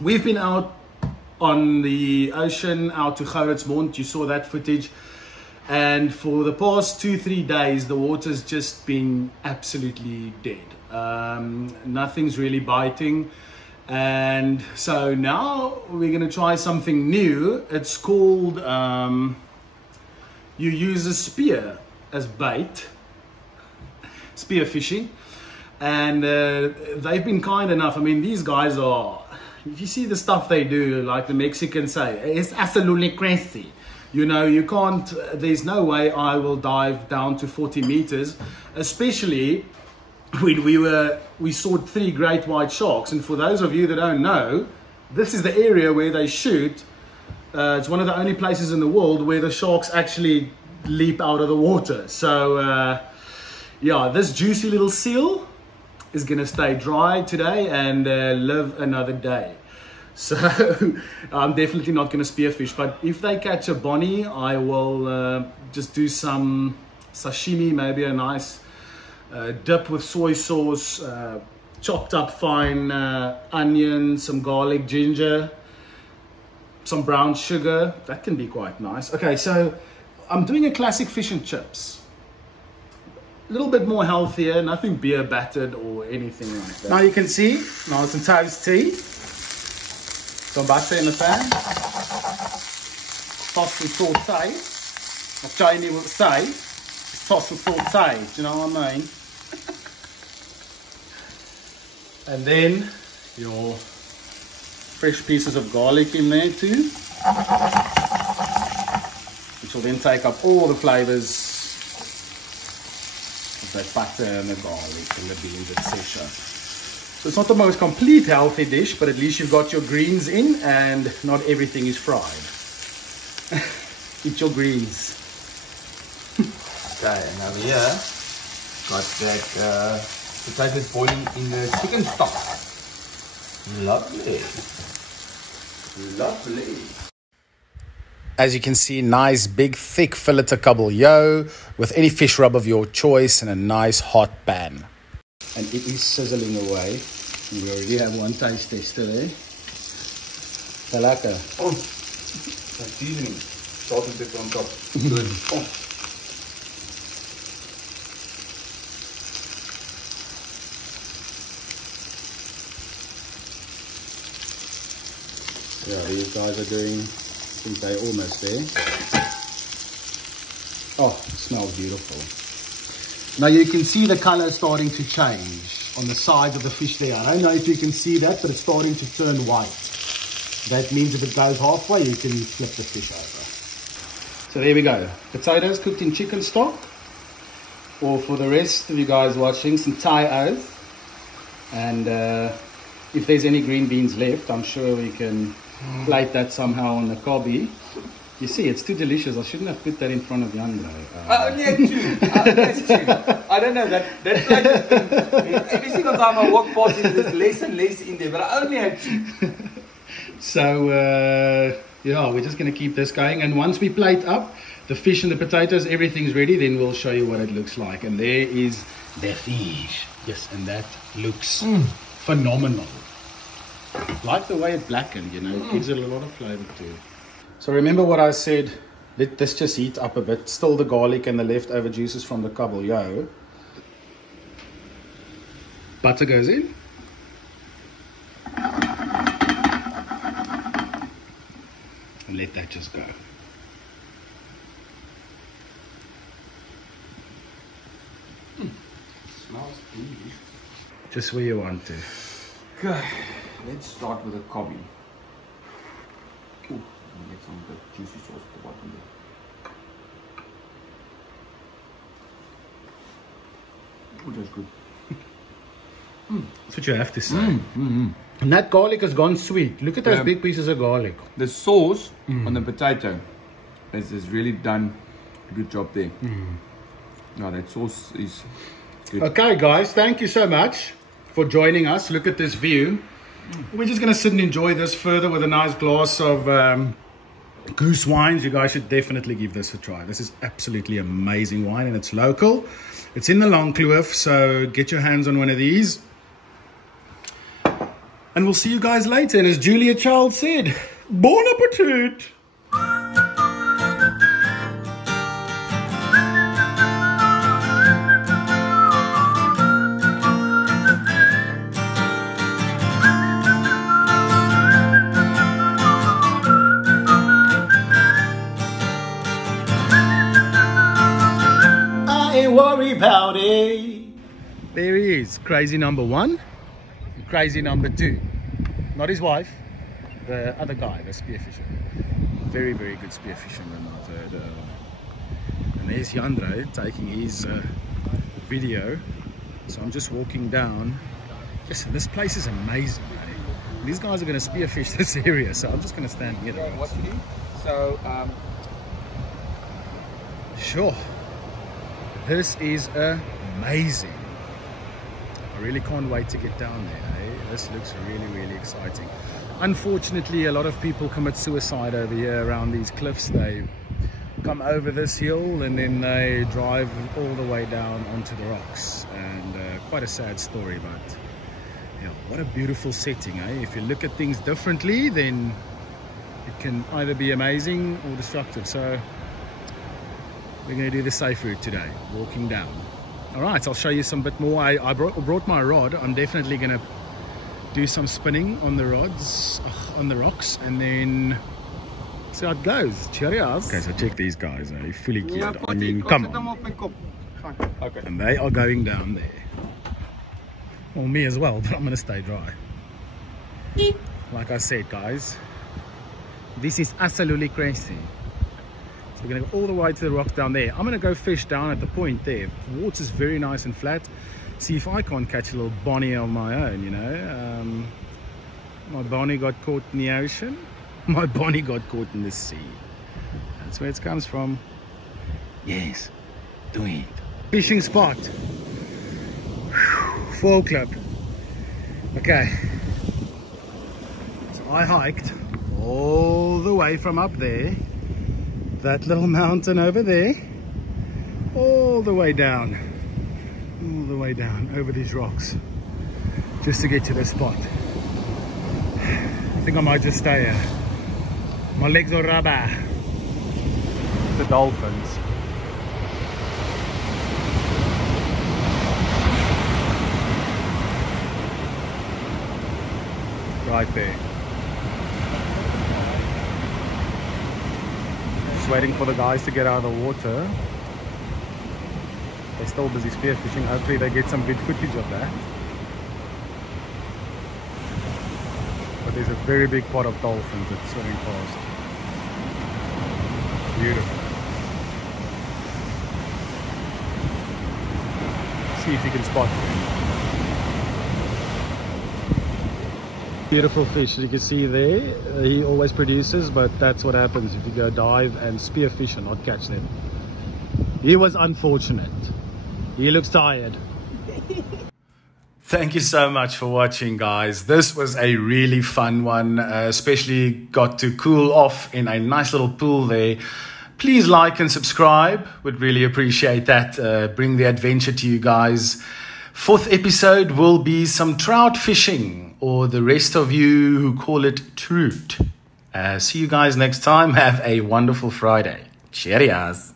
We've been out on the ocean, out to Cob Resipe. You saw that footage. And for the past 2-3 days, the water's just been absolutely dead. Nothing's really biting. And so now we're going to try something new. It's called, you use a spear as bait, spear fishing. And they've been kind enough. I mean, these guys are, if you see the stuff they do, like the Mexicans say, it's absolutely crazy. You know, you can't, there's no way I will dive down to 40 meters, especially when we saw 3 great white sharks. And for those of you that don't know, this is the area where they shoot. It's one of the only places in the world where the sharks actually leap out of the water. So yeah, this juicy little seal is gonna stay dry today and live another day. So I'm definitely not gonna spearfish, but if they catch a bonnie, I will just do some sashimi, maybe a nice dip with soy sauce, chopped up fine onion, some garlic, ginger, some brown sugar. That can be quite nice. Okay, so I'm doing a classic fish and chips. A little bit more healthier, nothing beer battered or anything like that. Now you can see, nice and toasty. Some butter in the pan. Toss and saute. What Chinese would say, toss and saute. Do you know what I mean? And then your fresh pieces of garlic in there too, which will then take up all the flavors. The butter and the garlic and the beans, etc. So it's not the most complete healthy dish, but at least you've got your greens in and not everything is fried. Eat your greens. Okay, and over here, got that potatoes boiling in the chicken stock. Lovely. Lovely. As you can see, nice big thick fillet of kabeljau with any fish rub of your choice in a nice hot pan. And it is sizzling away. We already have one taste tester there. Salaka. Oh, that's seasoning. Salt and pepper on top. Good. Oh. Yeah, these guys are doing, I think they're almost there. Oh, it smells beautiful. Now you can see the color starting to change on the sides of the fish there. I don't know if you can see that, but it's starting to turn white. That means if it goes halfway, you can flip the fish over. So there we go. Potatoes cooked in chicken stock. Or for the rest of you guys watching, some Thai oats. And if there's any green beans left, I'm sure we can plate that somehow on the cobby. You see, it's too delicious. I shouldn't have put that in front of Yandro. Only at 2. I don't know, that plate has been, every single time I walk past it, there's less and less in there, but I only had 2. So, yeah, we're just going to keep this going. And once we plate up the fish and the potatoes, everything's ready, then we'll show you what it looks like. And there is the fish. Yes, and that looks phenomenal. Like the way it blackened, you know, it gives it a lot of flavor too. So remember what I said, let this just heat up a bit. Still the garlic and the leftover juices from the kabeljau. Butter goes in. And let that just go. Smells delicious. Just where you want to. Okay, let's start with a cobby. Ooh, get some of the juicy sauce at the bottom there. Oh, that's good. That's what you have to say. And that garlic has gone sweet. Look at those big pieces of garlic. The sauce on the potato has really done a good job there. No, that sauce is good. Okay, guys, thank you so much for joining us. Look at this view. We're just going to sit and enjoy this further with a nice glass of goose wines. You guys should definitely give this a try. This is absolutely amazing wine and it's local. It's in the Long Kloof, so get your hands on one of these. And we'll see you guys later. And as Julia Child said, bon appetit. Worry about it. There he is, crazy number 1, crazy number 2. Not his wife, the other guy, the spearfisher. Very, very good spearfisherman, I've heard. And there's Jandro taking his video. So I'm just walking down. Listen, this place is amazing, eh? These guys are going to spearfish this area, so I'm just going to stand here. What to do? So, sure. This is amazing. I really can't wait to get down there. Eh? This looks really, really exciting. Unfortunately, a lot of people commit suicide over here around these cliffs. They come over this hill and then they drive all the way down onto the rocks. And quite a sad story, but yeah, what a beautiful setting. Eh? If you look at things differently, then it can either be amazing or destructive. So we're going to do the safe route today, walking down. All right, I'll show you some bit more. I brought my rod. I'm definitely going to do some spinning on the rods, on the rocks, and then see how it goes. Cheers. Okay, so check these guys. They're fully geared. I mean, come on. okay. And they are going down there. Well, me as well, but I'm going to stay dry. Like I said, guys, this is absolutely crazy. We're going to go all the way to the rocks down there. I'm going to go fish down at the point there. The water's very nice and flat. See if I can't catch a little bonnie on my own, you know. My bonnie got caught in the ocean. My bonnie got caught in the sea. That's where it comes from. Yes, do it. Fishing spot. 4 o'clock. Okay. So I hiked all the way from up there. That little mountain over there, all the way down over these rocks, just to get to this spot. I think I might just stay here. My legs are rubber. The dolphins. Right there. Just waiting for the guys to get out of the water. They're still busy spearfishing. Hopefully they get some good footage of that. But there's a very big pot of dolphins that's swimming past. Beautiful. See if you can spot them. Beautiful fish, you can see there. He always produces, but that's what happens if you go dive and spearfish and not catch them. He was unfortunate. He looks tired. Thank you so much for watching, guys. This was a really fun one, especially got to cool off in a nice little pool there. Please like and subscribe. Would really appreciate that. Bring the adventure to you guys. 4th episode will be some trout fishing, or the rest of you who call it troot. See you guys next time. Have a wonderful Friday. Cheers.